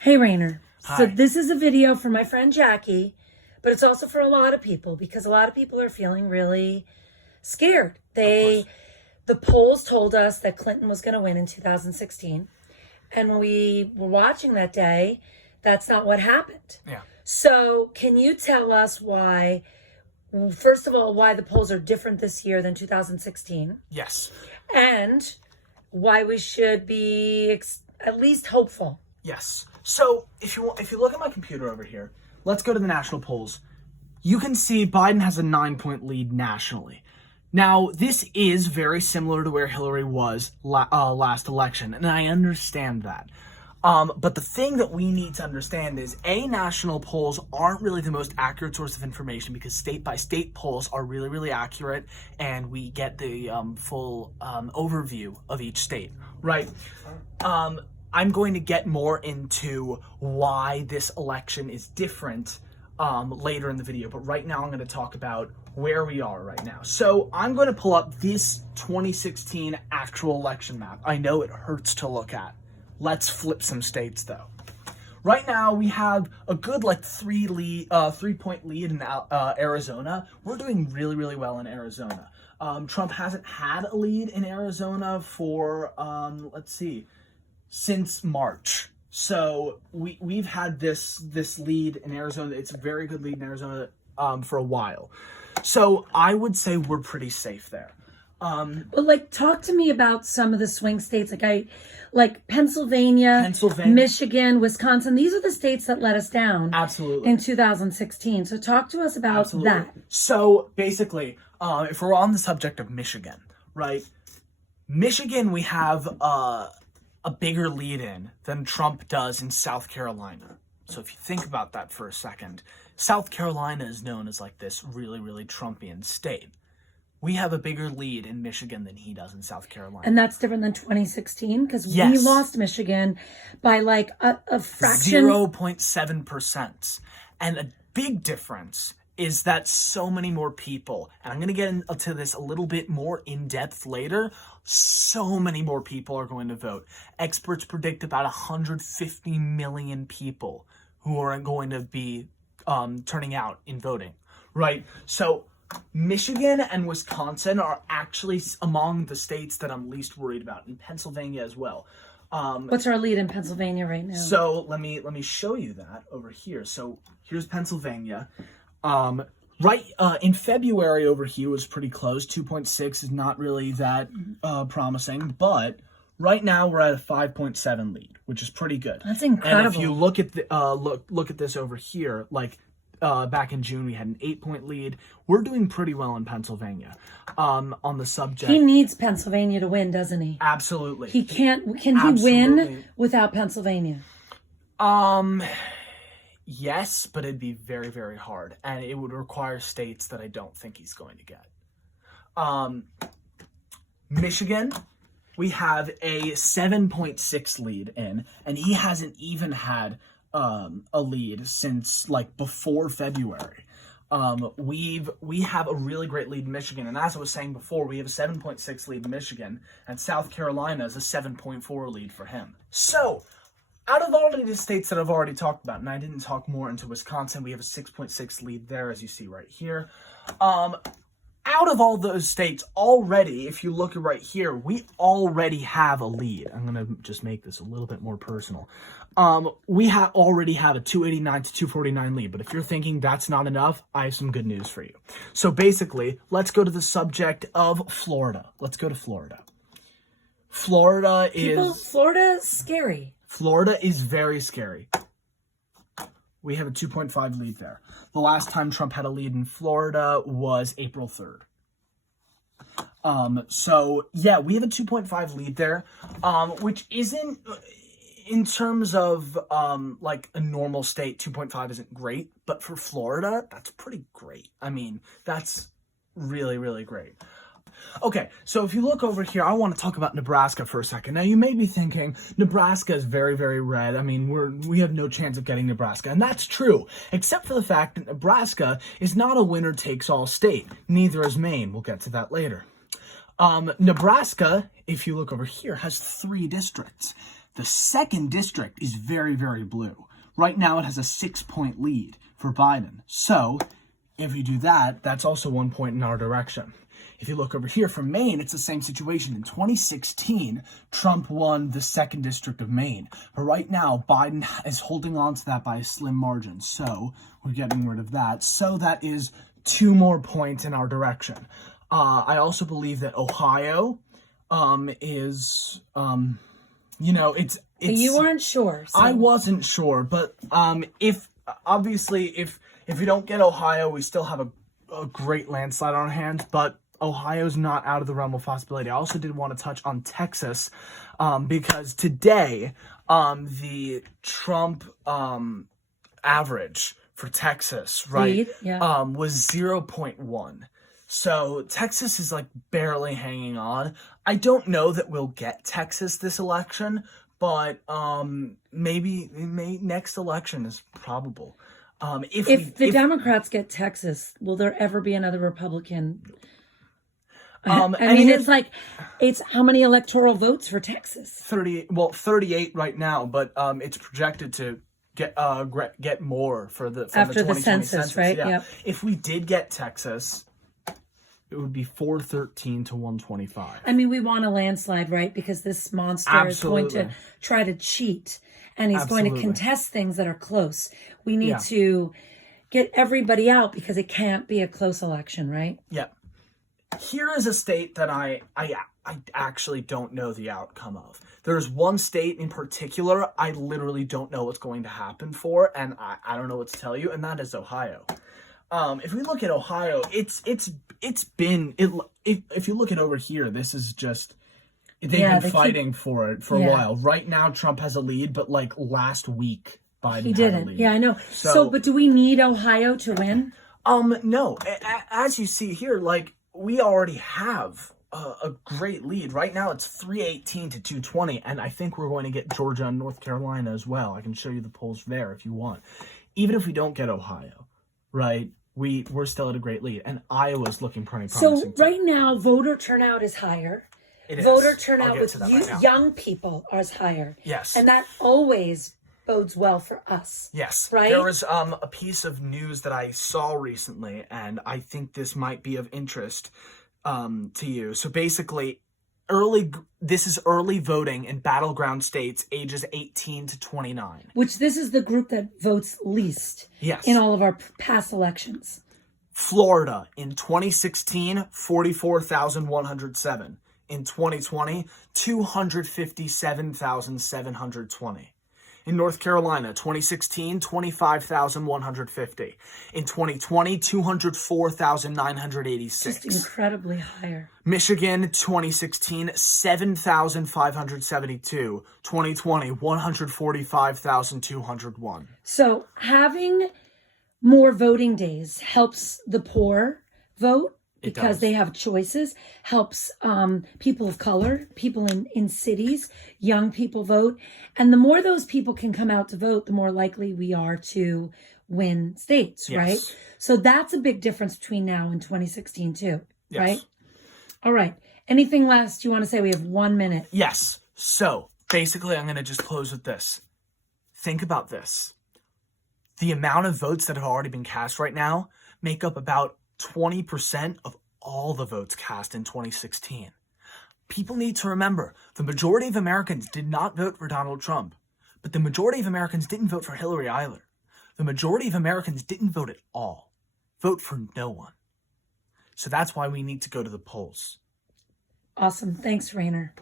Hey, Rainer. Hi. So this is a video for my friend Jackie, but it's also for a lot of people because a lot of people are feeling really scared. The polls told us that Clinton was going to win in 2016. And when we were watching that day, that's not what happened. Yeah. So can you tell us why, first of all, why the polls are different this year than 2016? Yes. And why we should be at least hopeful? Yes. So if you look at my computer over here, let's go to the national polls. You can see Biden has a 9-point lead nationally. Now, this is very similar to where Hillary was last election, and I understand that. But the thing that we need to understand is, national polls aren't really the most accurate source of information because state-by-state polls are really, really accurate, and we get the full overview of each state, right? I'm going to get more into why this election is different later in the video, but right now I'm going to talk about where we are right now. So I'm going to pull up this 2016 actual election map. I know it hurts to look at. Let's flip some states though. Right now we have a good 3-point lead in Arizona. We're doing really, really well in Arizona. Trump hasn't had a lead in Arizona for since March. So we've had this lead in Arizona. It's a very good lead in Arizona for a while. So I would say we're pretty safe there. But talk to me about some of the swing states, like Pennsylvania, Michigan, Wisconsin. These are the states that let us down. Absolutely. In 2016. So talk to us about that. So basically, if we're on the subject of Michigan, right? Michigan, we have a bigger lead in than Trump does in South Carolina. So if you think about that for a second, South Carolina is known as this really, really Trumpian state. We have a bigger lead in Michigan than he does in South Carolina. And that's different than 2016 because yes. we lost Michigan by a fraction. 0.7%. And a big difference is that so many more people, and I'm going to get into this a little bit more in depth later, so many more people are going to vote. Experts predict about 150 million people who are going to be turning out in voting, right? So Michigan and Wisconsin are actually among the states that I'm least worried about, and Pennsylvania as well. What's our lead in Pennsylvania right now? So let me show you that over here. So here's Pennsylvania. In February over here was pretty close. 2.6 is not really that promising, but right now we're at a 5.7 lead, which is pretty good. That's incredible. And if you look at look at this over here, back in June we had an 8-point lead. We're doing pretty well in Pennsylvania. On the subject, he needs Pennsylvania to win, doesn't he? Absolutely. He can't. Can he win without Pennsylvania? Yes, but it'd be very, very hard, and it would require states that I don't think he's going to get. Michigan, we have a 7.6 lead in, and he hasn't even had a lead since before February. We have a really great lead in Michigan, and as I was saying before, we have a 7.6 lead in Michigan, and South Carolina is a 7.4 lead for him. So out of all of the states that I've already talked about, and I didn't talk more into Wisconsin, we have a 6.6 lead there, as you see right here. Out of all those states already, if you look at right here, we already have a lead. I'm going to just make this a little bit more personal. We already have a 289 to 249 lead, but if you're thinking that's not enough, I have some good news for you. So basically, let's go to the subject of Florida. Let's go to Florida. Florida is scary. Florida is very scary. We have a 2.5 lead there. The last time Trump had a lead in Florida was April 3rd. So yeah, we have a 2.5 lead there, which isn't, in terms of a normal state, 2.5 isn't great, but for Florida, that's pretty great. I mean, that's really, really great. Okay, so if you look over here, I want to talk about Nebraska for a second. Now, you may be thinking, Nebraska is very, very red. I mean, we have no chance of getting Nebraska, and that's true, except for the fact that Nebraska is not a winner-takes-all state. Neither is Maine. We'll get to that later. Nebraska, if you look over here, has 3 districts. The 2nd district is very, very blue. Right now it has a 6-point lead for Biden. So if you do that, that's also 1 point in our direction. If you look over here for Maine, it's the same situation. In 2016, Trump won the 2nd district of Maine. But right now, Biden is holding on to that by a slim margin. So we're getting rid of that. So that is 2 more points in our direction. I also believe that Ohio is, it's But you weren't sure. So. I wasn't sure, but if you don't get Ohio, we still have a great landslide on our hands, but Ohio's not out of the realm of possibility. I also did want to touch on Texas, because today, the Trump average for Texas, right, Lead, yeah. was 0.1. So Texas is like barely hanging on. I don't know that we'll get Texas this election, but maybe next election is probable. If the Democrats get Texas, will there ever be another Republican? I mean, it's how many electoral votes for Texas? 38 right now, but it's projected to get more for after the 2020 census, right? Yeah. Yep. If we did get Texas, it would be 413 to 125. I mean, we want a landslide, right? Because this monster Absolutely. is going to try to cheat, and he's going to Absolutely. contest things that are close. We need Yeah. to get everybody out because it can't be a close election, right? Yeah. Here is a state that I actually don't know the outcome of. There's one state in particular I literally don't know what's going to happen for, and I don't know what to tell you, and that is Ohio. If we look at Ohio, it's been if you look at over here, this is just they've been fighting for it for a while. Right now, Trump has a lead, but like last week, Biden He had didn't. a lead. Yeah, I know. So, but do we need Ohio to win? No. As you see here, like we already have a great lead. Right now, it's 318 to 220, and I think we're going to get Georgia and North Carolina as well. I can show you the polls there if you want. Even if we don't get Ohio, right? We're still at a great lead, and Iowa's looking pretty promising. So right now, voter turnout is higher. It is. Voter turnout I'll with get to that right now. young people is higher. Yes. And that always bodes well for us. Yes. Right? There was a piece of news that I saw recently, and I think this might be of interest to you. So basically, this is early voting in battleground states ages 18 to 29. Which this is the group that votes least Yes. in all of our past elections. Florida in 2016, 44,107. In 2020, 257,720. In North Carolina, 2016, 25,150. In 2020, 204,986. Just incredibly higher. Michigan, 2016, 7,572. 2020, 145,201. So having more voting days helps the poor vote because they have choices, helps people of color, people in cities, young people vote. And the more those people can come out to vote, the more likely we are to win states, Yes. right? So that's a big difference between now and 2016 too, Yes. right? All right. Anything last you want to say? We have 1 minute. Yes. So basically, I'm going to just close with this. Think about this. The amount of votes that have already been cast right now make up about 20% of all the votes cast in 2016. People need to remember, the majority of Americans did not vote for Donald Trump, but the majority of Americans didn't vote for Hillary either. The majority of Americans didn't vote at all. Vote for no one. So that's why we need to go to the polls. Awesome. Thanks, Rainer.